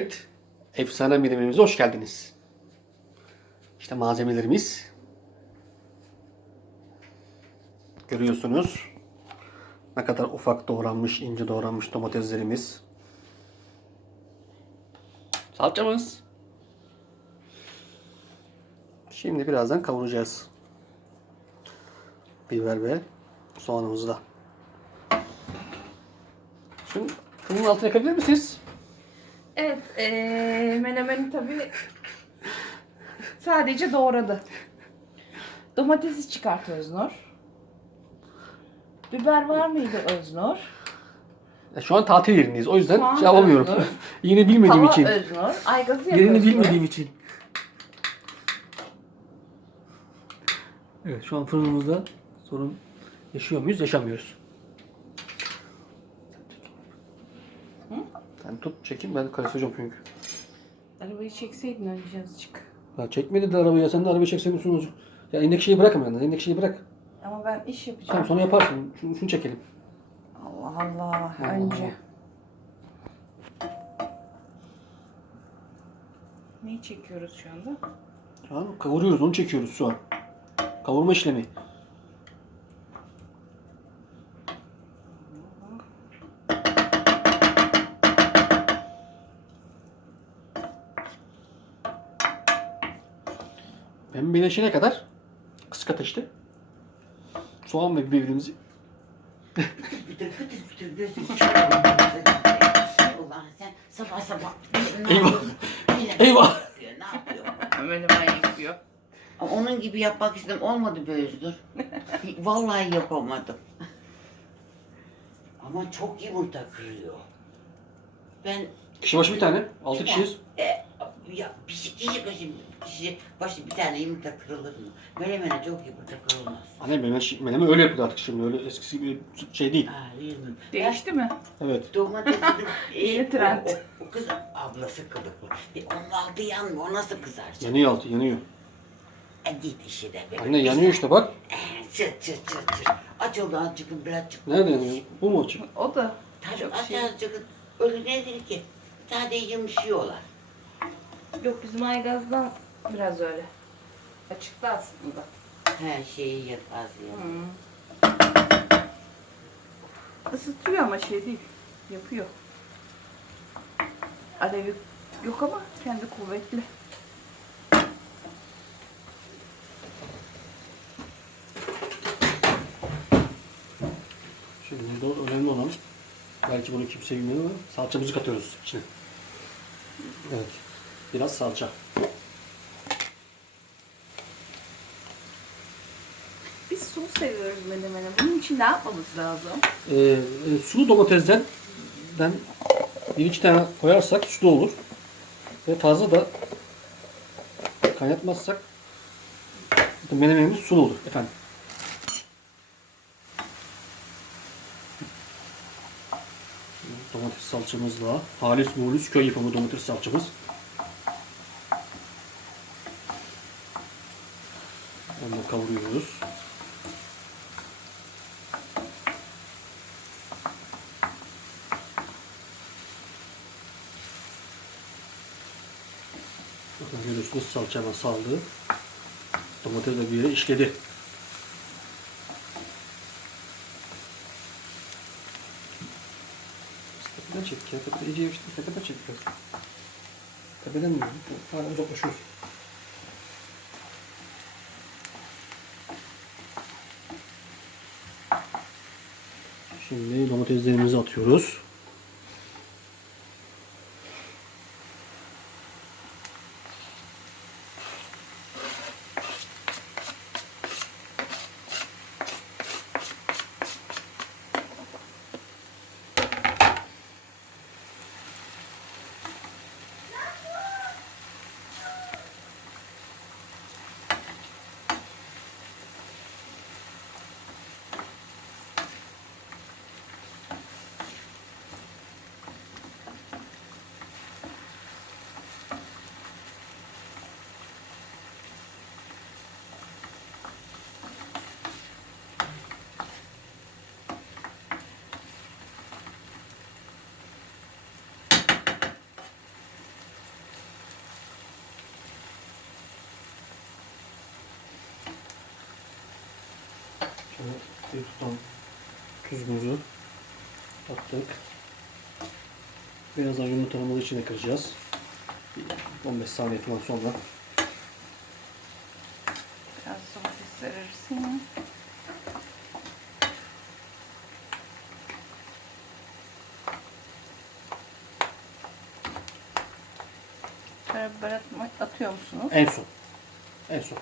Evet, efsane menümümüze hoş geldiniz. İşte malzemelerimiz. Görüyorsunuz. Ne kadar ufak doğranmış, ince doğranmış domateslerimiz. Salçamız. Şimdi birazdan kavuracağız. Biber ve soğanımızı da. Şimdi bunun altına yakabilir misiniz? Evet, eee menemeni tabii sadece doğradı. Domatesi çıkart Öznur. Biber var mıydı Öznur? Ya Şu an tatil yerindeyiz. O yüzden Soğan şey yapamıyorum. Öznur. Yeni bilmediğim Tava için. Öznur. Aygazı Yerini bilmediğim için. Evet şu an fırınımızda sorun yaşıyor muyuz? Yaşamıyoruz. Sen tut çekin ben karıştıracağım çünkü. Arabayı çekseydin önce azıcık. Ya çekmedi de arabayı ya sen de arabayı çekseydin sonra olacak. Ya elindeki şeyi bırakın benden. Elindeki şeyi bırak. Ama ben iş yapacağım. Tamam sonra yaparsın. Şunu, şunu çekelim. Allah Allah. Allah Önce. Neyi çekiyoruz şu anda? Şu an kavuruyoruz onu çekiyoruz şu an. Kavurma işlemi. Pembeleşene kadar kısık ateşte soğan ve biberimizi Ulan sen sabah sabah ne Eyvah. yapıyorsun? Yine Eyvah. yapıyor, Ne yapıyor? Menemen yapıyor. Ama Onun gibi yapmak istedim. Olmadı be Özgür. Vallahi yapamadım. Ama çok yumurta kırıyor. Ben kişi başı bir tane. Altı kişiyiz. e, ya bir şey- kişi başı kişi başı bir tane yumurta kırılır mı? Menemene çok yumurta kırılmaz. Anne benim menemen öyle yapıyor artık şimdi öyle eskisi gibi şey değil. Ha, değil mi? Değişti mi? Evet. Domates. Yeni trend. O, o kız ablası kılıklı. E, onun altı yanmıyor. O nasıl kızaracak? Yanıyor altı yanıyor. E git işi de be. Anne yanıyor işte bak. Çıt çıt çıt çıt. Aç oldu azıcık biraz çık. Nerede yanıyor? Bu mu açık? O da Tabii çok aç şey. azıcık. Öyle nedir ki? Sadece yumuşuyorlar. Yok bizim Aygaz'dan biraz öyle. Açıkta aslında. Her şeyi yap az ya. Isıtıyor ama şey değil. Yapıyor. Alevi yok ama kendi kuvvetli. Şimdi burada önemli olan belki bunu kimse bilmiyor ama salçamızı katıyoruz içine. Evet. Biraz salça. Biz sulu seviyoruz menemeni. Bunun için ne yapmamız lazım? Ee, e, sulu domatesden den bir iki tane koyarsak sulu olur. Ve fazla da kaynatmazsak menemenimiz sulu olur efendim. Domates salçamızla halis mulis köy yapımı domates salçamız. Onu da kavuruyoruz. Bakın görüyorsunuz salça hemen saldı. Domates de bir yere işledi. Tepeden çek ya. Tepeden iyice yapıştır. Tepeden çek biraz. Tepeden mi? Hala uzaklaşıyoruz. Şimdi domateslerimizi atıyoruz. Evet, bir tutam tuzumuzu attık. Birazdan yumurtamızı içine kıracağız. Bir 15 saniye falan sonra. Biraz domates sararırsın. Karabiber atma, atıyor musunuz? En son. En son.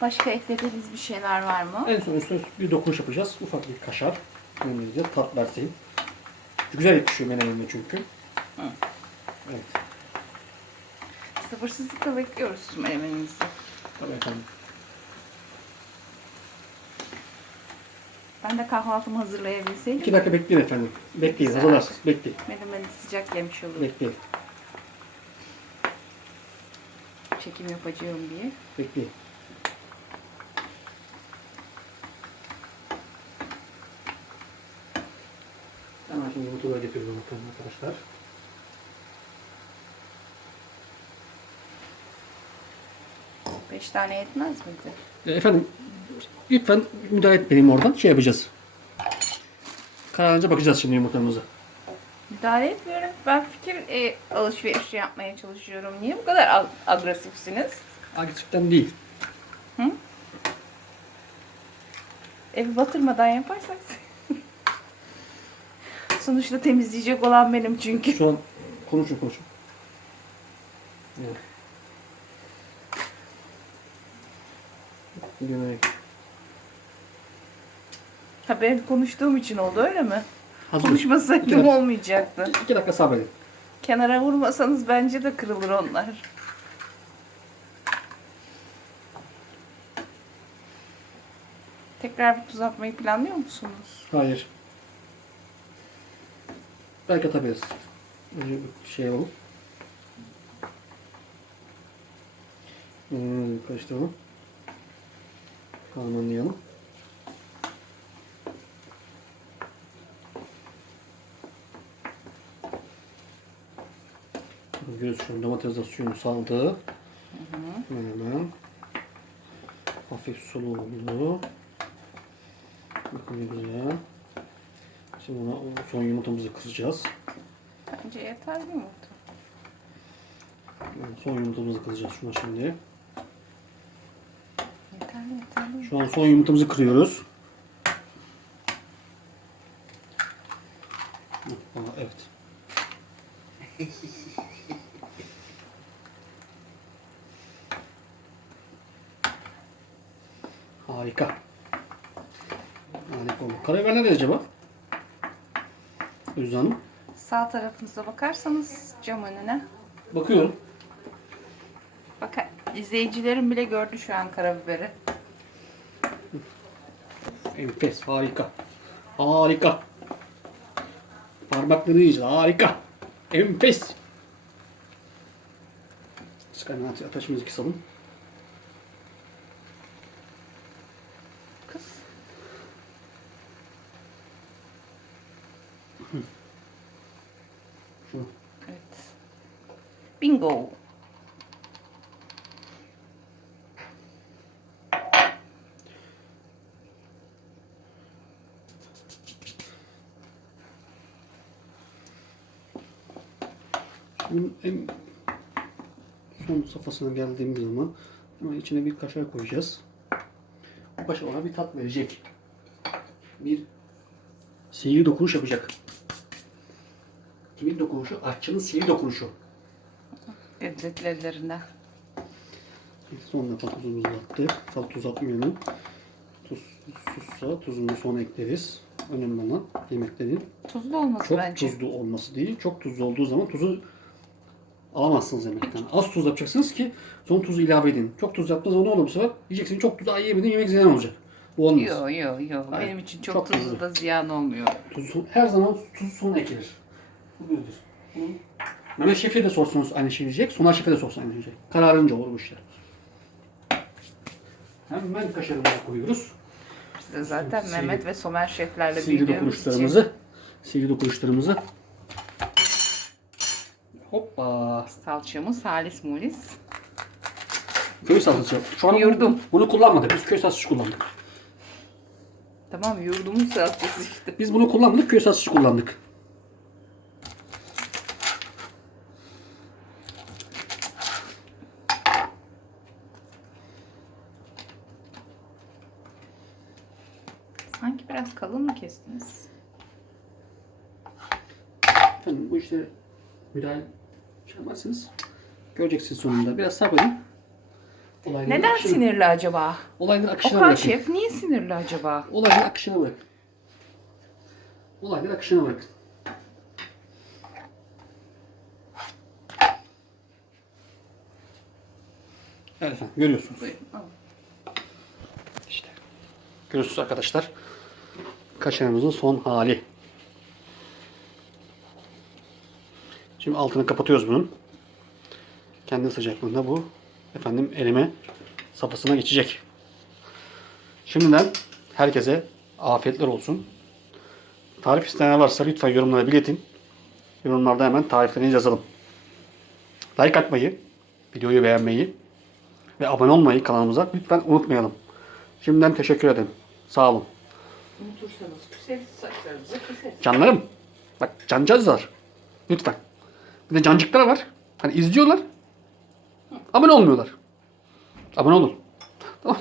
Başka eklediğiniz bir şeyler var mı? En son üstüne bir dokunuş yapacağız. Ufak bir kaşar. Önümüzde tat versin. Güzel yakışıyor menemenine çünkü. Hı. Evet. Sabırsızlıkla bekliyoruz menemenimizi. Tabii efendim. Ben de kahvaltımı hazırlayabilseydim. İki dakika bekleyin efendim. Bekleyin. Güzel. Hazırlarsın. Bekleyin. Menemeni sıcak yemiş olurum. Bekleyin. Çekim yapacağım diye. Bekleyin. Hemen şimdi yumurtaları getiriyorum bakalım arkadaşlar. Beş tane yetmez miydi? E, Efendim lütfen müdahale etmeyin oradan. Şey yapacağız. Kararınca bakacağız şimdi yumurtamıza. Müdahale etmiyorum. Ben fikir e, alışverişi yapmaya çalışıyorum. Niye bu kadar ag- agresifsiniz? Agresiften değil. Evi batırmadan yaparsak. Sonuçta temizleyecek olan benim çünkü. Şu an konuşun konuşun. Evet. Yemek. Ha ben konuştuğum için oldu öyle mi? Hazır. İki Konuşmasaydım dakika, olmayacaktı. iki dakika sabredin. Kenara vurmasanız bence de kırılır onlar. Tekrar bir tuz atmayı planlıyor musunuz? Hayır. Belki atabiliriz. Önce bir şey yapalım. Hmm, karıştıralım. Harmanlayalım. Görüyoruz şu an domatesle suyunu saldı. Hemen. Hafif sulu oldu. Bakın ne güzel. Şimdi o son yumurtamızı kıracağız. Bence yeter yumurta? Son yumurtamızı kıracağız şuna şimdi. Yeterli yeterli. Şu an son yumurtamızı kırıyoruz. Aa, evet. Harika. Harika oldu. Karabiber nerede acaba? Özlem Hanım. Sağ tarafınıza bakarsanız cam önüne. Bakıyorum. Bak izleyicilerim bile gördü şu an karabiberi. Enfes, harika. Harika. Parmaklarını iyice, harika. Enfes. Sıkayım ateşimizi kısalım. Kız. Şu. Evet. Bingo. Bunun en son safhasına geldiğimiz zaman ama içine bir kaşar koyacağız. Bu kaşar ona bir tat verecek. Bir sihirli dokunuş yapacak. Kimin dokunuşu? Aşçının sihirli dokunuşu. Lezzetli ellerinden. Son defa tuzumuzu attık. Fazla tuz atmayalım. Tuz, tuzsa tuzunu sonra ekleriz. Önemli olan yemeklerin Tuzlu olması çok bence. tuzlu olması değil. Çok tuzlu olduğu zaman tuzu alamazsınız yemekten. Az tuz yapacaksınız ki son tuzu ilave edin. Çok tuz yaptığınız zaman ne olur bu sefer? Yiyeceksiniz çok tuz, ay yemedin yemek ziyan olacak. Olmaz. Yo yo yo. Hayır, Benim için çok, çok tuzlu tuzlu. da ziyan olmuyor. Tuz, her zaman tuz son ekilir. Bu böyledir. Mehmet Şef'e de sorsanız aynı şey diyecek. Soner Şef'e de sorsanız aynı şey diyecek. Kararınca olur bu işler. Hemen kaşarımızı koyuyoruz. Biz de zaten Sihirli- Mehmet ve Somer şeflerle Sihirli büyüdüğümüz için. dokunuşlarımızı, sihirli dokunuşlarımızı. Hoppa. Salçamız halis mulis. Köy salçası. Şu an Yurdum. Bunu kullanmadık. Biz köy salçası kullandık. Tamam yurdumun salçası işte. Biz bunu kullanmadık. Köy salçası kullandık. Sanki biraz kalın mı kestiniz? Efendim bu işlere müdahale şey yapmazsınız. Göreceksiniz sonunda. Biraz sabredin. Olayların Neden akışını- sinirli acaba? Olayların akışına Okan bırakın. Şef niye sinirli acaba? Olayların akışına bırakın. Olayların akışına bırakın. Evet efendim görüyorsunuz. İşte. Görüyorsunuz arkadaşlar. Kaşarımızın son hali. Şimdi altını kapatıyoruz bunun. Kendi sıcaklığında bu efendim elime safhasına geçecek. Şimdiden herkese afiyetler olsun. Tarif isteyen varsa lütfen yorumlara belirtin. Yorumlarda hemen tariflerinizi yazalım. Like atmayı, videoyu beğenmeyi ve abone olmayı kanalımıza lütfen unutmayalım. Şimdiden teşekkür ederim. Sağ olun. Unutursanız küseriz saçlarınızı keseriz. Canlarım. Bak cancağızlar. Lütfen. Bir de cancıklar var. Hani izliyorlar. Abone olmuyorlar. Abone olun. Tamam.